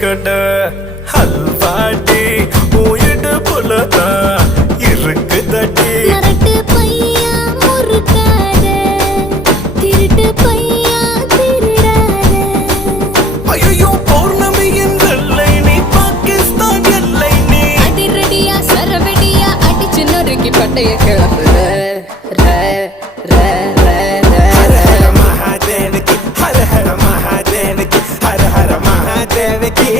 கட ஹல்வாடி உயிடு புலதா இருக்குதடி மரட்டு பையா முறுக்காத திருட்டு பையா திருடாத ஐயோ பௌர்ணமியின் வெள்ளை நீ பாகிஸ்தான் எல்லை நீ அதிரடியா சரவெடியா அடிச்சு நொறுக்கி பட்டைய கிளப்புற महादेव की हर हर महादेव की हर हर महादेव की